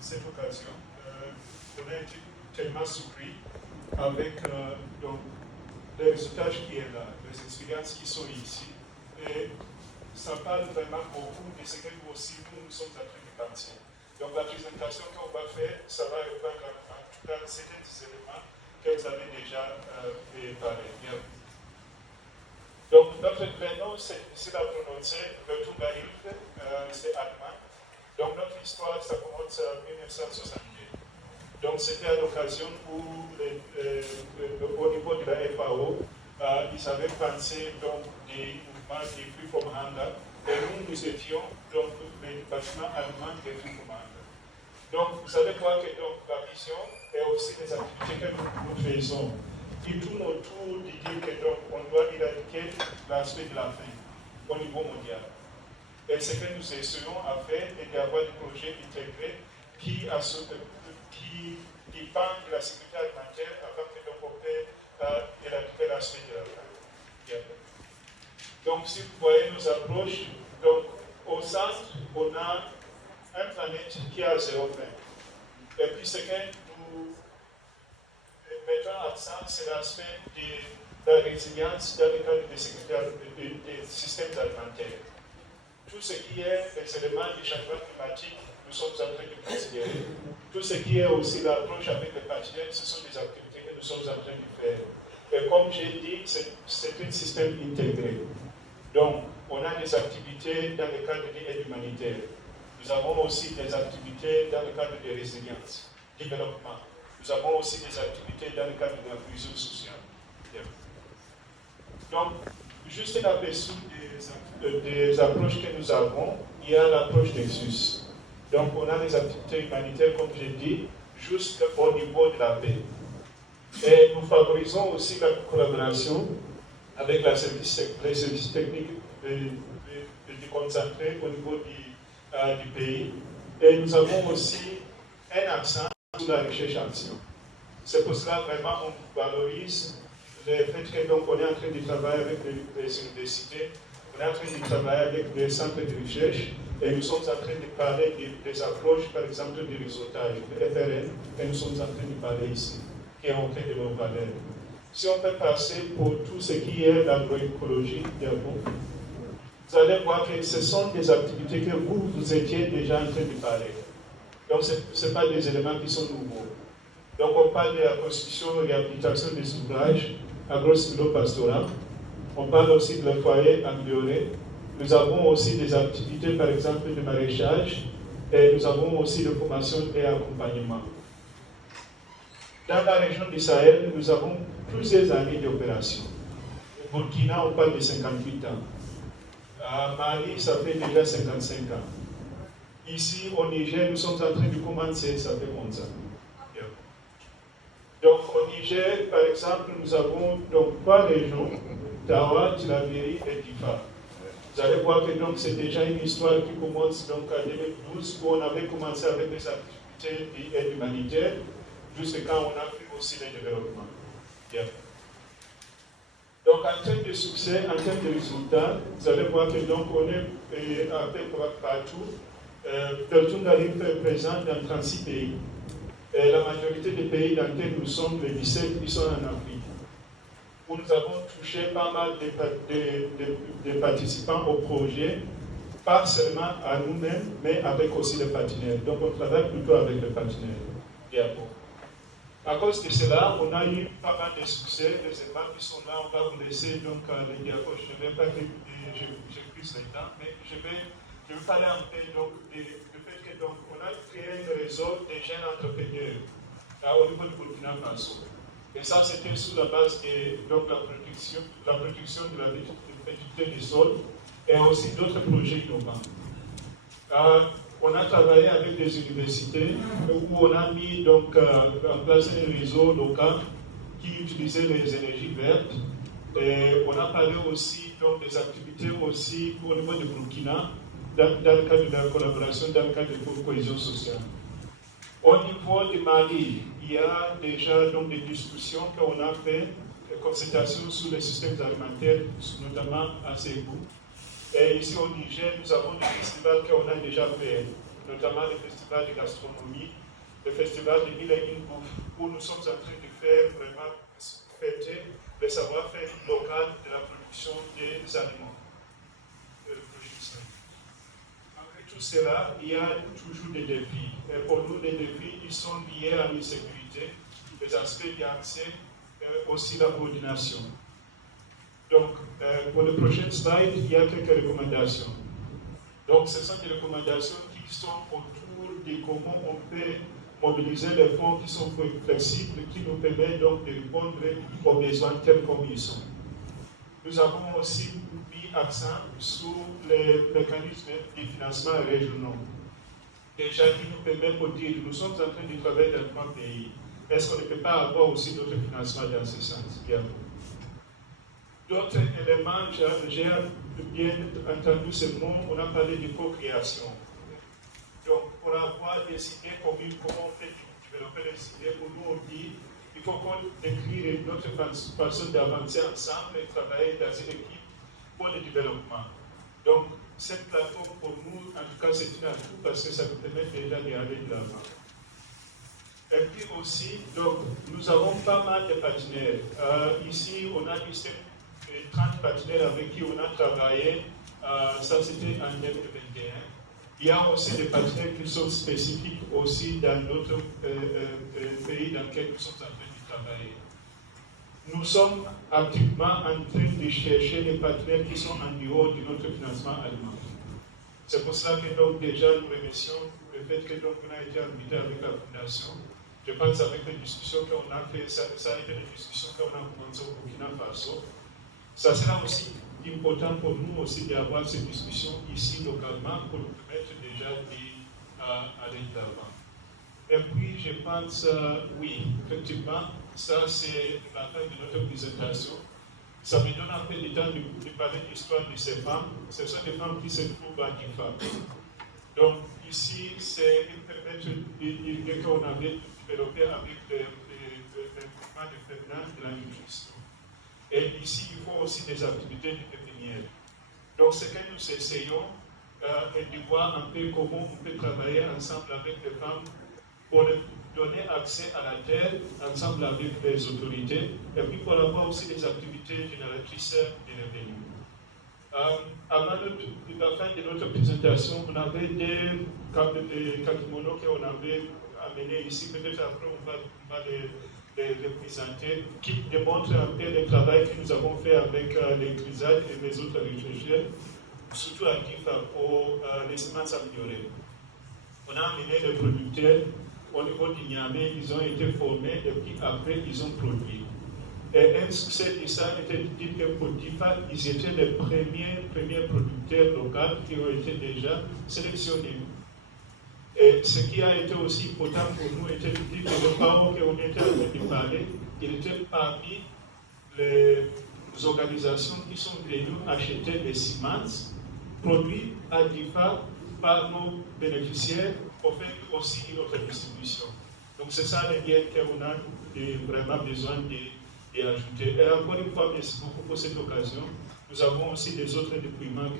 cette occasion. On a été tellement surpris avec donc, les résultats qui est là, les expériences qui sont ici. Et ça parle vraiment beaucoup de ce que nous aussi, nous sommes en train de penser. Donc la présentation qu'on va faire, ça va reprendre en tout cas certains éléments que vous avez déjà parlé. Bien. Donc notre prénom, c'est la prononcée, Bertrand Hilfe, c'est allemand. Donc notre histoire, ça commence en 1962. Donc c'était à l'occasion où, au niveau de la FAO, ils avaient pensé donc, des mouvements des Free from Hunger, et nous étions donc les bâtiments allemands des Free from Hunger. Donc vous savez quoi que donc, la mission et aussi les activités que nous faisons, qui tournent autour d'idée que donc on doit éradiquer l'aspect de la faim au niveau mondial. Et ce que nous essayons à faire est d'avoir des projets intégrés qui dépendent de la sécurité alimentaire afin que donc on puisse éradiquer l'aspect de la faim. Donc si vous voyez nos approches, donc au centre, on a un planète qui a 0 faim. Et puis ce que nous mettons l'accent, c'est l'aspect de la résilience dans le cadre des systèmes alimentaires. Tout ce qui est les éléments du changement climatique, nous sommes en train de considérer. Tout ce qui est aussi l'approche avec les partenaires, ce sont des activités que nous sommes en train de faire. Et comme j'ai dit, c'est un système intégré. Donc, on a des activités dans le cadre de l'aide humanitaire. Nous avons aussi des activités dans le cadre de résilience, développement. Nous avons aussi des activités dans le cadre de la cohésion sociale. Bien. Donc, juste un aperçu des approches que nous avons, il y a l'approche Nexus. Donc, on a des activités humanitaires, comme j'ai dit, jusqu'au niveau de la paix. Et nous favorisons aussi la collaboration avec les services techniques concentrés au niveau du pays. Et nous avons aussi un accent sur la recherche-action. C'est pour cela vraiment on valorise le fait que donc, on est en train de travailler avec les universités, on est en train de travailler avec les centres de recherche, et nous sommes en train de parler des approches, par exemple, du réseautage, le FRN, et nous sommes en train de parler ici, qui est en train de nos valeurs. Si on peut passer pour tout ce qui est l'agroécologie, vous allez voir que ce sont des activités que vous étiez déjà en train de parler. Donc, ce ne sont pas des éléments qui sont nouveaux. Donc, on parle de la constitution et réhabilitation des ouvrages agro-pastoraux. On parle aussi de le foyer amélioré. Nous avons aussi des activités, par exemple, de maraîchage. Et nous avons aussi de formation et accompagnement. Dans la région du Sahel, nous avons plusieurs années d'opération. Au Burkina, on parle de 58 ans. À Mali, ça fait déjà 55 ans. Ici, au Niger, nous sommes en train de commencer, ça fait 11 ans. Donc, au Niger, par exemple, nous avons donc 3 régions, Tawa, Tillabéri et Difa. Vous allez voir que c'est déjà une histoire qui commence donc, en 2012, où on avait commencé avec des activités d'aide humanitaire, jusqu'à quand on a fait aussi le développement. Yeah. Donc, en termes de succès, en termes de résultats, vous allez voir que donc, on est un peu partout. Bertrand Hilfe est présent dans 36 pays. Et la majorité des pays dans lesquels nous sommes, les 17, ils sont en Afrique. Où nous avons touché pas mal de participants au projet, pas seulement à nous-mêmes, mais avec aussi les partenaires. Donc, on travaille plutôt avec les partenaires. À cause de cela, on a eu pas mal de succès. Les éléments qui sont là, on va vous laisser donc les diapos. Je ne vais pas j'ai plus le temps, mais je vais parler un peu donc, du fait que donc, on a créé un réseau des jeunes entrepreneurs au niveau du Burkina Faso. Et ça, c'était sous la base de donc, la production de la fertilité du sol et aussi d'autres projets innovants. On a travaillé avec des universités où on a mis donc, en place un réseau local qui utilisait les énergies vertes. Et on a parlé aussi donc, des activités aussi au niveau du Burkina dans le cadre de la collaboration, dans le cadre de la cohésion sociale. Au niveau du Mali, il y a déjà donc, des discussions qu'on a fait, des consultations sur les systèmes alimentaires, notamment à Ségou. Et ici au Niger, nous avons des festivals qu'on a déjà fait. notamment le festival de gastronomie, le festival de Mille et une Bouffe, où nous sommes en train de faire vraiment fêter le savoir-faire local de la production des aliments. Après tout cela, il y a toujours des défis. Et pour nous, les défis, ils sont liés à l'insécurité, les aspects d'accès, aussi la coordination. Donc, pour le prochain slide, il y a quelques recommandations. Donc, ce sont des recommandations qui sont autour de comment on peut mobiliser les fonds qui sont flexibles, qui nous permettent donc de répondre aux besoins tels comme ils sont. Nous avons aussi mis accent sur les mécanismes de financement régionaux. Déjà, qui nous permettent de dire, nous sommes en train de travailler dans 3 pays. Est-ce qu'on ne peut pas avoir aussi d'autres financements dans ce sens? Bien. D'autres éléments, j'ai bien entendu ce mot, on a parlé de co-création. Donc, pour avoir des idées communes, comment on peut développer les idées, pour nous, on dit il faut qu'on décrive notre façon d'avancer ensemble et travailler dans une équipe pour le développement. Donc, cette plateforme, pour nous, en tout cas, c'est une atout parce que ça nous permet déjà d'aller de l'avant. Et puis aussi, donc, nous avons pas mal de partenaires. Ici, on a listé 30 partenaires avec qui on a travaillé. Ça, c'était en 2021. Il y a aussi des partenaires qui sont spécifiques aussi dans d'autres pays dans lesquels nous sommes en train de travailler. Nous sommes activement en train de chercher des partenaires qui sont en dehors de notre financement allemand. C'est pour ça que donc déjà nous remercions le fait que donc on a été invité avec la Fondation. Je pense avec les discussions qu'on a fait, ça a été des discussions qu'on a commencé au Burkina Faso. Ça sera aussi important pour nous aussi d'avoir ces discussions ici localement pour nous permettre déjà d'aller de l'avant. Et puis je pense, oui, effectivement, ça c'est la fin de notre présentation. Ça me donne un peu de temps de parler de l'histoire de ces femmes. Ce sont des femmes qui se trouvent à Difa. Donc ici, c'est une permettre de qu'on avait développé avec le mouvement de Ferdinand de la justice. Et ici, il faut aussi des activités de pépinière. Donc, ce que nous essayons est de voir un peu comment on peut travailler ensemble avec les femmes pour donner accès à la terre, ensemble avec les autorités, et puis pour avoir aussi des activités génératrices de revenus. Avant la fin de notre présentation, on avait des kakimonos qu'on avait amenés ici. Peut-être après, on va les présenter, qui démontrent un peu le travail que nous avons fait avec les Grisades et les autres chercheurs, surtout à Difa pour les semences améliorées. On a amené les producteurs au niveau du Niamey, ils ont été formés et puis après ils ont produit. Et un succès de ça était de dire que pour Difa, ils étaient les premiers producteurs locaux qui ont été déjà sélectionnés. Et ce qui a été aussi important pour nous était de dire que le parents qu'on était en train de parler, il était parmi les organisations qui sont venues acheter des semences produits à Difa par nos bénéficiaires pour faire aussi notre distribution. Donc c'est ça le lien qu'on a vraiment besoin d'ajouter. Et encore une fois, merci beaucoup pour cette occasion. Nous avons aussi des autres déploiements.